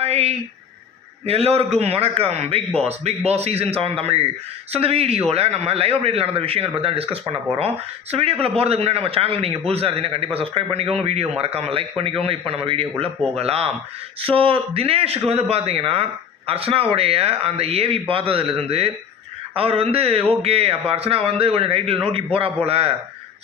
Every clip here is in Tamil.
ஹாய் எல்லோருக்கும் வணக்கம். Bigg Boss Bigg Boss season seven Tamil. So இந்த வீடியோவில் நம்ம லைவ் அப்டேட் நடந்த விஷயங்கள் பற்றி தான் டிஸ்கஸ் பண்ண போகிறோம் ஸோ வீடியோக்குள்ளே போகிறதுக்கு முன்னாடி நம்ம சேனல் நீங்கள் புதுசாக இருந்தீங்கன்னா கண்டிப்பாக சப்ஸ்கிரைப் பண்ணிக்கோங்க. வீடியோ மறக்காமல் லைக் பண்ணிக்கோங்க. இப்போ நம்ம வீடியோக்குள்ளே போகலாம். ஸோ தினேஷுக்கு வந்து பார்த்தீங்கன்னா அர்ச்சனாவுடைய அந்த ஏவி பார்த்ததுலேருந்து அவர் வந்து ஓகே அப்போ அர்ச்சனா வந்து கொஞ்சம் டைட்டில் நோக்கி போகிறா போல.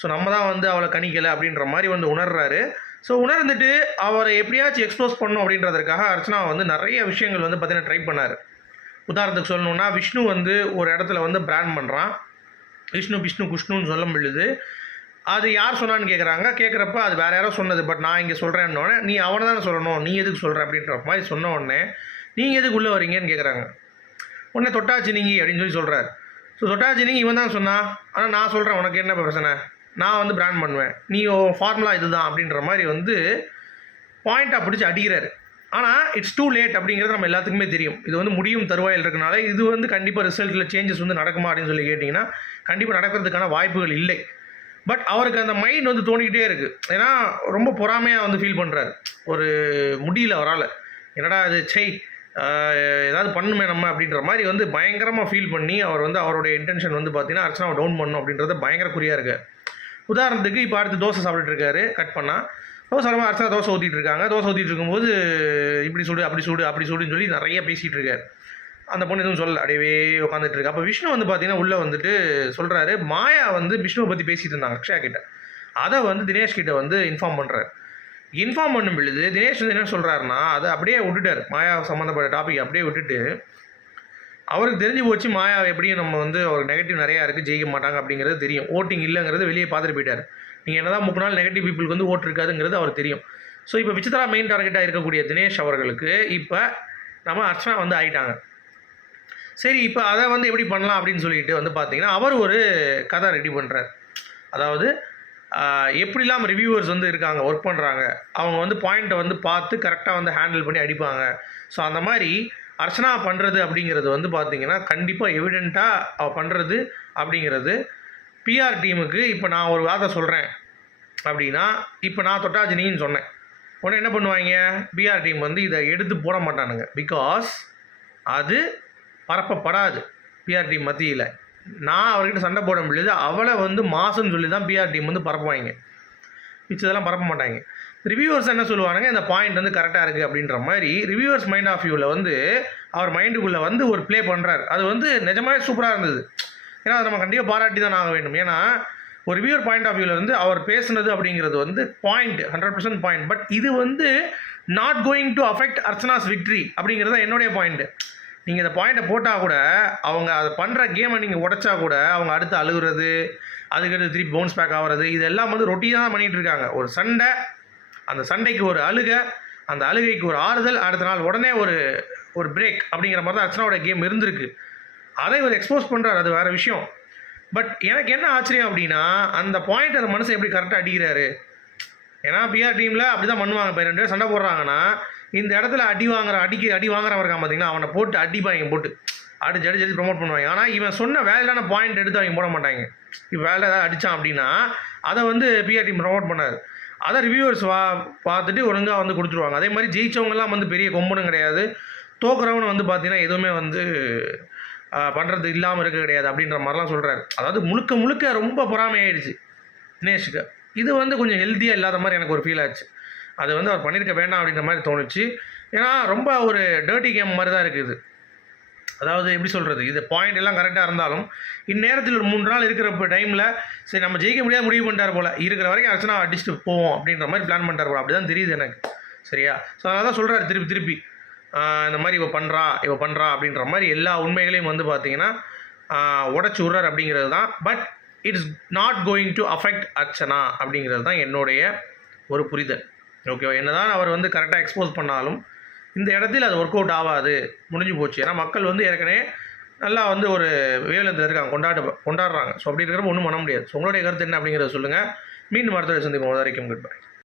ஸோ நம்ம தான் வந்து அவளை கணிக்கலை அப்படின்ற மாதிரி வந்து உணர்றாரு. ஸோ உணர்ந்துட்டு அவரை எப்படியாச்சும் எக்ஸ்போஸ் பண்ணும் அப்படின்றதுக்காக அர்ச்சனா வந்து நிறைய விஷயங்கள் வந்து பார்த்தீங்கன்னா ட்ரை பண்ணார். உதாரணத்துக்கு சொல்லணும்னா விஷ்ணு வந்து ஒரு இடத்துல வந்து பிராண்ட் பண்ணுறான் விஷ்ணு விஷ்ணு குஷ்ணுன்னு சொல்ல முடியுது. அது யார் சொன்னான்னு கேட்குறாங்க கேட்குறப்ப அது வேறு யாரோ சொன்னது. பட் நான் இங்கே சொல்கிறேன்னொடனே நீ அவனை தானே சொல்லணும். நீ எதுக்கு சொல்கிற அப்படின்ற மாதிரி சொன்ன உடனே நீங்கள் எதுக்கு உள்ளே வரீங்கன்னு கேட்குறாங்க உடனே தொட்டாச்சி நீங்கி அப்படின்னு சொல்லி சொல்கிறார் ஸோ தொட்டாச்சி நீங்கள் இவன் தான் சொன்னான். ஆனால் நான் சொல்கிறேன் உனக்கு என்ன பிரச்சனை? நான் வந்து பிராண்ட் பண்ணுவேன். நீ ஃபார்முலா இதுதான் அப்படின்ற மாதிரி வந்து பாயிண்ட்டாக பிடிச்சி அடிக்கிறாரு. ஆனால் இட்ஸ் டூ லேட் அப்படிங்கிறது நம்ம எல்லாத்துக்குமே தெரியும். இது வந்து முடியும் தருவாயில் இருக்கனால இது வந்து கண்டிப்பாக ரிசல்ட்டில் சேஞ்சஸ் வந்து நடக்குமா அப்படின்னு சொல்லி கேட்டிங்கன்னா கண்டிப்பாக நடக்கிறதுக்கான வாய்ப்புகள் இல்லை. பட் அவருக்கு அந்த மைண்ட் வந்து தோணிக்கிட்டே இருக்குது ஏன்னா ரொம்ப பொறாமையாக வந்து ஃபீல் பண்ணுறாரு ஒரு முடியல அவரால். என்னடா அது செய் ஏதாவது பண்ணுமே நம்ம அப்படின்ற மாதிரி வந்து பயங்கரமாக ஃபீல் பண்ணி அவர் வந்து அவருடைய இன்டென்ஷன் வந்து பார்த்தீங்கன்னா அர்ச்சனாவை டவுன் பண்ணும் அப்படின்றத பயங்கர குறியாக இருக்கார். உதாரணத்துக்கு இப்போ அடுத்து தோசை சாப்பிட்டுட்டு இருக்காரு கட் பண்ணால் தோசை ரொம்ப அரசாக தோசை ஊற்றிட்டு இருக்காங்க தோசை ஊற்றிட்டு இருக்கும்போது இப்படி சுடு அப்படி சுடு அப்படி சுடுன்னு சொல்லி நிறைய பேசிகிட்டு இருக்காரு அந்த பொண்ணு எதுவும் சொல்ல அப்படியே உட்காந்துட்டு இருக்கு அப்போ விஷ்ணு வந்து பார்த்தீங்கன்னா உள்ளே வந்துட்டு சொல்கிறாரு மாயா வந்து விஷ்ணுவை பற்றி பேசிகிட்டு இருந்தாங்க அக்ஷயா கிட்ட. அதை வந்து தினேஷ் கிட்ட வந்து இன்ஃபார்ம் பண்ணுறாரு இன்ஃபார்ம் பண்ணும் பொழுது தினேஷ் வந்து என்ன சொல்கிறாருன்னா அதை அப்படியே விட்டுட்டார். மாயா சம்மந்தப்பட்ட டாபிக் அப்படியே விட்டுட்டு அவருக்கு தெரிஞ்சு போச்சு மாயா எப்படியும் நம்ம வந்து அவருக்கு நெகட்டிவ் நிறையா இருக்குது ஜெயிக்க மாட்டாங்க அப்படிங்கிறது தெரியும். ஓட்டிங் இல்லைங்கிறது வெளியே பார்த்துட்டு போயிட்டார். நீங்கள் என்ன தான் முப்பது நாள் நெகட்டிவ் பீப்புளுக்கு வந்து ஓட்டு இருக்காதுங்கிறது அவருக்கு தெரியும். ஸோ இப்போ விசித்ரா மெயின் டார்கெட்டாக இருக்கக்கூடிய தினேஷ் அவர்களுக்கு இப்போ நம்ம அர்ச்சனா வந்து ஆயிட்டாங்க. சரி இப்போ அதை வந்து எப்படி பண்ணலாம் அப்படின்னு சொல்லிட்டு வந்து பார்த்தீங்கன்னா அவர் ஒரு கதை ரெடி பண்ணுறார் அதாவது எப்படிலாம் ரிவ்யூவர்ஸ் வந்து இருக்காங்க ஒர்க் பண்ணுறாங்க அவங்க வந்து பாயிண்ட்டை வந்து பார்த்து கரெக்டாக வந்து ஹேண்டில் பண்ணி அடிப்பாங்க. ஸோ அந்த மாதிரி அர்ச்சனா பண்ணுறது அப்படிங்கிறது வந்து பார்த்தீங்கன்னா கண்டிப்பாக எவிடெண்ட்டாக அவள் பண்ணுறது அப்படிங்கிறது பிஆர் டீமுக்கு இப்போ நான் ஒரு வார்த்தை சொல்கிறேன் அப்படின்னா இப்போ நான் தொட்டாஜினின்னு சொன்னேன். உடனே என்ன பண்ணுவாங்க? பிஆர் டீம் வந்து இதை எடுத்து போட மாட்டானுங்க. பிகாஸ் அது பரப்பப்படாது பிஆர் டீம் மத்தியில். நான் அவர்கிட்ட சண்டை போட முடியாது. அவளை வந்து மாசுன்னு சொல்லி தான் பிஆர் டீம் வந்து பரப்புவாங்க. மிச்சதெல்லாம் பரப்ப மாட்டாங்க. ரிவ்யூவர்ஸ் என்ன சொல்லுவானுங்க இந்த பாயிண்ட் வந்து கரெக்டாக இருக்குது அப்படின்ற மாதிரி ரிவ்யூவர்ஸ் மைண்ட் ஆஃப் வியூவில் வந்து அவர் மைண்டுக்குள்ளே வந்து ஒரு ப்ளே பண்ணுறாரு அது வந்து நிஜமாவே சூப்பராக இருந்தது. ஏன்னா அதை நம்ம கண்டிப்பாக பாராட்டி தான் ஆக வேண்டும். ஏன்னா ஒரு ரிவ்யூவர் பாயிண்ட் ஆஃப் வியூவில் வந்து அவர் பேசுனது அப்படிங்கிறது வந்து point hundred percent point but இது வந்து not going to affect Archana's victory அப்படிங்கிறது தான் என்னுடைய பாயிண்ட்டு நீங்கள் இந்த பாயிண்ட்டை போட்டால் கூட அவங்க அதை பண்ணுற கேமை நீங்கள் உடைச்சா கூட அவங்க அடுத்து அழுகுறது அதுக்கடுத்து திருப்பி பவுன்ஸ் பேக் ஆகிறது இதெல்லாம் வந்து ரொட்டீனாக தான் பண்ணிகிட்டு இருக்காங்க. ஒரு சண்டை அந்த சண்டைக்கு ஒரு அழுகை அந்த அழுகைக்கு ஒரு ஆறுதல் அடுத்த நாள் உடனே ஒரு ஒரு பிரேக் அப்படிங்கிற மாதிரி தான் அர்ச்சனாவோட கேம் இருந்திருக்கு. அதை இவர் எக்ஸ்போஸ் பண்ணுறாரு அது வேறு விஷயம். பட் எனக்கு என்ன ஆச்சரியம் அப்படின்னா அந்த பாயிண்ட் அந்த மனுஷன் எப்படி கரெக்டாக அடிக்கிறாரு? ஏன்னா பிஆர் டீமில் அப்படி தான் பண்ணுவாங்க. இப்போ ரெண்டு பேர் சண்டை போடுறாங்கன்னா இந்த இடத்துல அடி வாங்குற அடிக்கு அடி வாங்குறவன் இருக்கான் பார்த்தீங்கன்னா அவனை போட்டு அடிப்பாங்க போட்டு. அடிச்சு அடிச்சு அடிச்சு ப்ரொமோட் பண்ணுவாங்க. ஆனால் இவன் சொன்ன வேலையான பாயிண்ட் எடுத்து அவங்க போட மாட்டாங்க. இப்போ வேலை ஏதாவது அடித்தான் அப்படின்னா அதை வந்து பிஆர் டீம் ப்ரொமோட் பண்ணார். அதை ரிவ்யூவர்ஸ் வா பார்த்துட்டு ஒழுங்காக வந்து கொடுத்துருவாங்க. அதே மாதிரி ஜெயிச்சவங்கலாம் வந்து பெரிய கொம்பனும் கிடையாது. தோக்குறவனு வந்து பார்த்தீங்கன்னா எதுவுமே வந்து பண்ணுறது இல்லாமல் இருக்க கிடையாது அப்படின்ற மாதிரிலாம் சொல்கிறாரு அதாவது முழுக்க முழுக்க ரொம்ப பொறாமையாயிடுச்சு தினேஷுக்கு. இது வந்து கொஞ்சம் ஹெல்த்தியாக இல்லாத மாதிரி எனக்கு ஒரு ஃபீல் ஆச்சு. அது வந்து அவர் பண்ணியிருக்க வேண்டாம் அப்படின்ற மாதிரி தோணுச்சு. ஏன்னா ரொம்ப ஒரு டர்ட்டி கேம் மாதிரி தான் இருக்குது. அதாவது எப்படி சொல்கிறது இது பாயிண்ட் எல்லாம் கரெக்டாக இருந்தாலும் இந்நேரத்தில் ஒரு மூணு நாள் இருக்கிற டைமில் சரி நம்ம ஜெயிக்க முடியாது முடிவு பண்ணிட்டார் போல் இருக்கிற வரைக்கும் அர்ச்சனா அடிச்சுட்டு போவோம் அப்படின்ற மாதிரி பிளான் பண்ணிட்டார் போல். அப்படி தான் தெரியுது எனக்கு. சரியா? ஸோ அதனால தான் சொல்கிறாரு திருப்பி திருப்பி. இந்த மாதிரி இவ பண்ணுறா இவ பண்ணுறா அப்படின்ற மாதிரி எல்லா உண்மைகளையும் வந்து பார்த்தீங்கன்னா உடச்சி விட்றாரு அப்படிங்கிறது தான். But it's not going to affect Archana அப்படிங்கிறது தான் என்னுடைய ஒரு புரிதல். ஓகேவா என்னதான் அவர் வந்து கரெக்டாக எக்ஸ்போஸ் பண்ணாலும் இந்த இடத்துல அது ஒர்க் அவுட் ஆகாது முடிஞ்சு போச்சு. ஏன்னா மக்கள் வந்து ஏற்கனவே நல்லா வந்து ஒரு வேலந்தில் இருக்காங்க கொண்டாட கொண்டாடுறாங்க. ஸோ அப்படி இருக்கிறப்ப ஒன்றும் பண்ண முடியாது. ஸோ உங்களுடைய கருத்து என்ன அப்படிங்கிறத சொல்லுங்கள் மீண்டும் அடுத்த சந்திப்போம். வரைக்கும் குட் பை